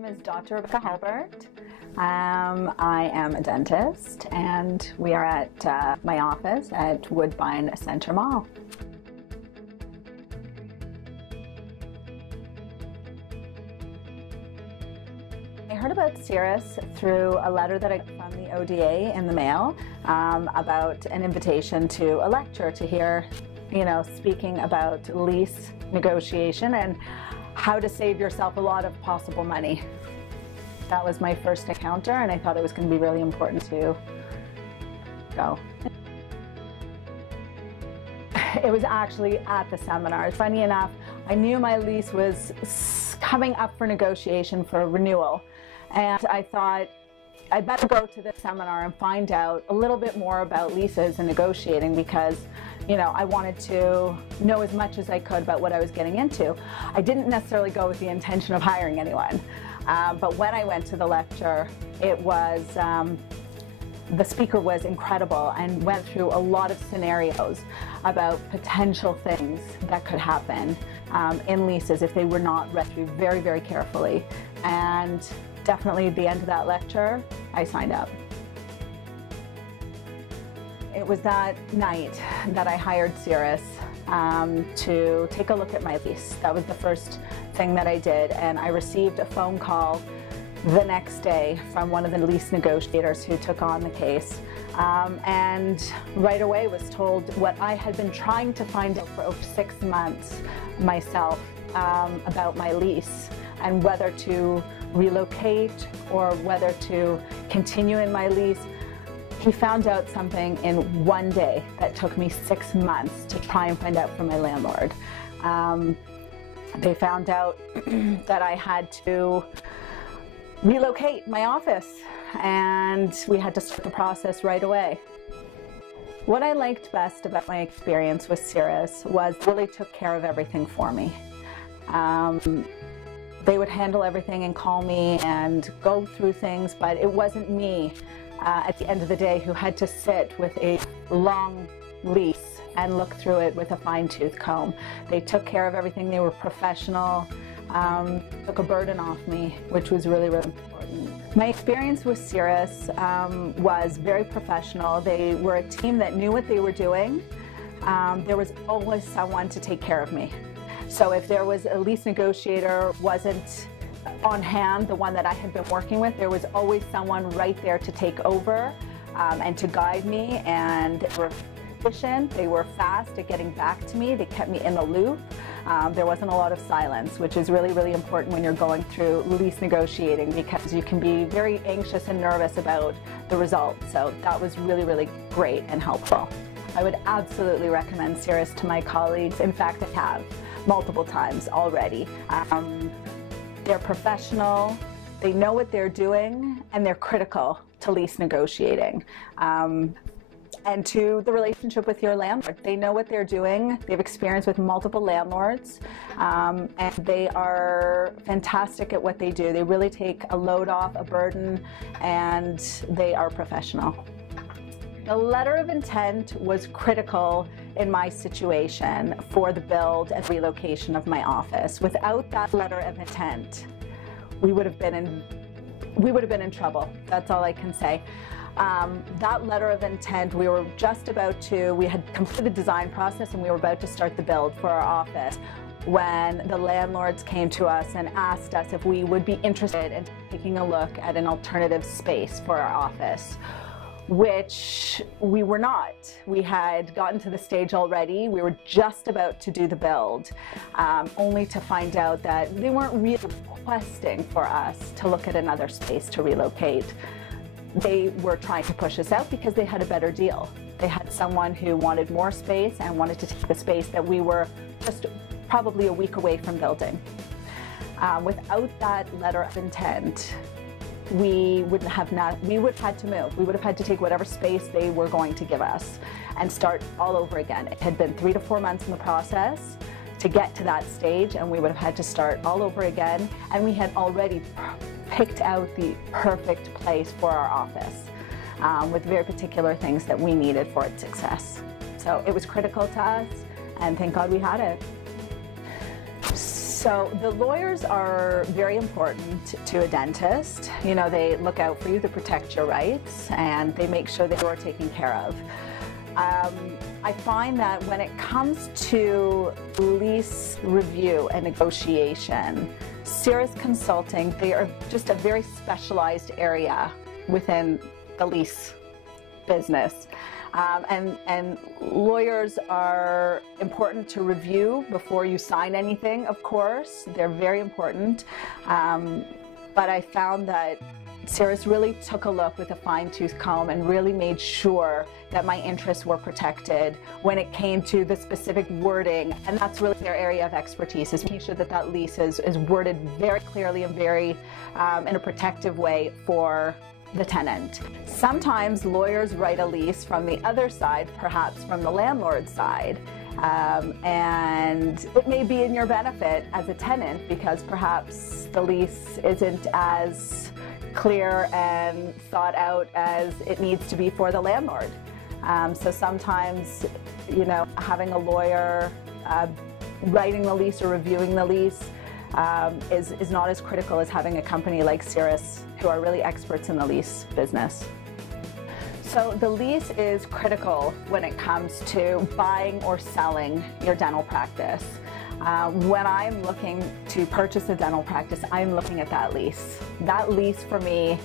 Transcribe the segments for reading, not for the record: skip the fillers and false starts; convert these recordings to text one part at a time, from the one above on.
name is Dr. Hulbert. I am a dentist, and we are at my office at Woodbine Center Mall. I heard about Cirrus through a letter that I got from the ODA in the mail about an invitation to a lecture to hear, speaking about lease negotiation and how to save yourself a lot of possible money. That was my first encounter, and I thought it was going to be really important to go. It was actually at the seminar. Funny enough, I knew my lease was coming up for negotiation for renewal, and I thought I better go to this seminar and find out a little bit more about leases and negotiating, because I wanted to know as much as I could about what I was getting into. I didn't necessarily go with the intention of hiring anyone, but when I went to the lecture, it was the speaker was incredible and went through a lot of scenarios about potential things that could happen in leases if they were not read through very, very carefully. And definitely at the end of that lecture, I signed up. It was that night that I hired Cirrus to take a look at my lease. That was the first thing that I did, and I received a phone call the next day from one of the lease negotiators who took on the case, and right away was told what I had been trying to find out for over 6 months myself about my lease and whether to relocate or whether to continue in my lease. He found out something in one day that took me 6 months to try and find out from my landlord. They found out that I had to relocate my office, and we had to start the process right away. What I liked best about my experience with Cirrus was they really took care of everything for me. They would handle everything and call me and go through things, but it wasn't me at the end of the day who had to sit with a long lease and look through it with a fine-tooth comb. They took care of everything. They were professional, took a burden off me, which was really, really important. My experience with Cirrus was very professional. They were a team that knew what they were doing. There was always someone to take care of me. So if there was a lease negotiator wasn't on hand, the one that I had been working with, there was always someone right there to take over and to guide me, and they were efficient, they were fast at getting back to me, they kept me in the loop. There wasn't a lot of silence, which is really, really important when you're going through lease negotiating, because you can be very anxious and nervous about the result. So that was really, really great and helpful. I would absolutely recommend Cirrus to my colleagues. In fact, I have multiple times already. They're professional, they know what they're doing, and they're critical to lease negotiating. And to the relationship with your landlord. They know what they're doing, they have experience with multiple landlords, and they are fantastic at what they do. They really take a load off, a burden, and they are professional. The letter of intent was critical in my situation for the build and relocation of my office. Without that letter of intent, we would have been in trouble. That's all I can say. That letter of intent, we had completed the design process and we were about to start the build for our office when the landlords came to us and asked us if we would be interested in taking a look at an alternative space for our office, which we were not. We had gotten to the stage already. We were just about to do the build, only to find out that they weren't really requesting for us to look at another space to relocate. They were trying to push us out because they had a better deal. They had someone who wanted more space and wanted to take the space that we were just probably a week away from building. Without that letter of intent, we would have had to move. We would have had to take whatever space they were going to give us and start all over again. It had been 3 to 4 months in the process to get to that stage, and we would have had to start all over again. And we had already picked out the perfect place for our office with very particular things that we needed for its success. So it was critical to us, and thank God we had it. So the lawyers are very important to a dentist. You know, they look out for you, they protect your rights, and they make sure that you're taken care of. I find that when it comes to lease review and negotiation, Cirrus Consulting, they are just a very specialized area within the lease business. And lawyers are important to review before you sign anything, of course. They're very important. But I found that Cirrus really took a look with a fine-tooth comb and really made sure that my interests were protected when it came to the specific wording, and that's really their area of expertise, is making sure that that lease is worded very clearly and very in a protective way for the tenant. Sometimes lawyers write a lease from the other side, perhaps from the landlord's side, and it may be in your benefit as a tenant because perhaps the lease isn't as clear and thought out as it needs to be for the landlord. So sometimes, you know, having a lawyer writing the lease or reviewing the lease is not as critical as having a company like Cirrus, who are really experts in the lease business. So the lease is critical when it comes to buying or selling your dental practice. When I'm looking to purchase a dental practice, I'm looking at that lease. That lease for me,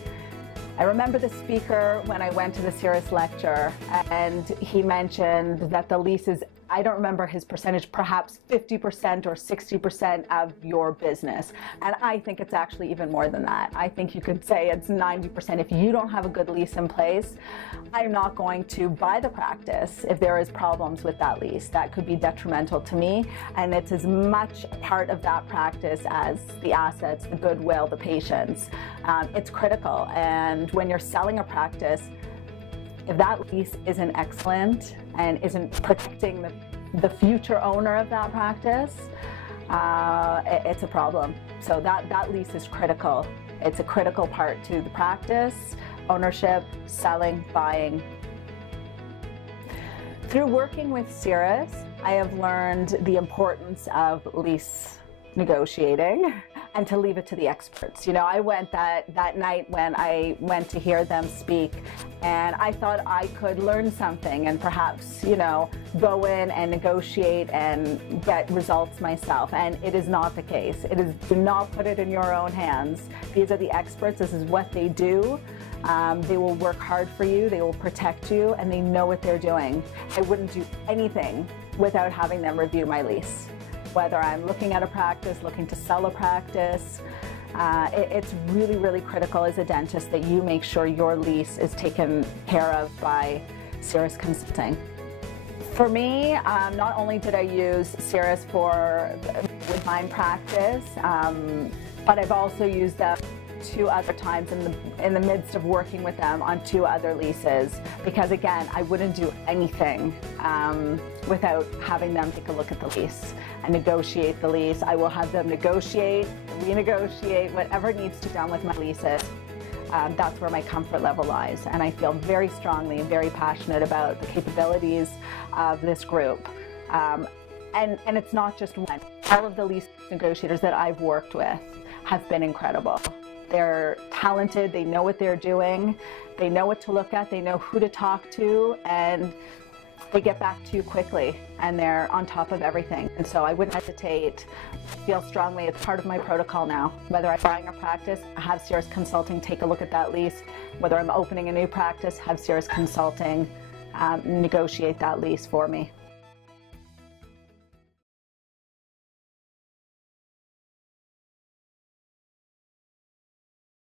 I remember the speaker when I went to the Cirrus lecture, and he mentioned that the lease is, I don't remember his percentage, perhaps 50% or 60% of your business. And I think it's actually even more than that. I think you could say it's 90%. If you don't have a good lease in place, I'm not going to buy the practice if there is problems with that lease. That could be detrimental to me, and it's as much a part of that practice as the assets, the goodwill, the patients. It's critical, and when you're selling a practice, if that lease isn't excellent and isn't protecting the future owner of that practice, it's a problem. So that lease is critical. It's a critical part to the practice, ownership, selling, buying. Through working with Cirrus, I have learned the importance of lease negotiating and to leave it to the experts. You know, I went that night when I went to hear them speak, and I thought I could learn something and perhaps, you know, go in and negotiate and get results myself. And it is not the case. It is, do not put it in your own hands. These are the experts. This is what they do. They will work hard for you, they will protect you, and they know what they're doing. I wouldn't do anything without having them review my lease. Whether I'm looking at a practice, looking to sell a practice, it's really, really critical as a dentist that you make sure your lease is taken care of by Cirrus Consulting. For me, not only did I use Cirrus for the Woodbine practice, but I've also used them 2 other times in the midst of working with them on 2 other leases, because again, I wouldn't do anything without having them take a look at the lease and negotiate the lease. I will have them negotiate, renegotiate, whatever needs to be done with my leases. That's where my comfort level lies, and I feel very strongly and very passionate about the capabilities of this group. And it's not just one. All of the lease negotiators that I've worked with have been incredible. They're talented, they know what they're doing, they know what to look at, they know who to talk to, and they get back to you quickly, and they're on top of everything. And so I wouldn't hesitate. I feel strongly it's part of my protocol now. Whether I'm buying a practice, have Cirrus Consulting take a look at that lease. Whether I'm opening a new practice, have Cirrus Consulting negotiate that lease for me.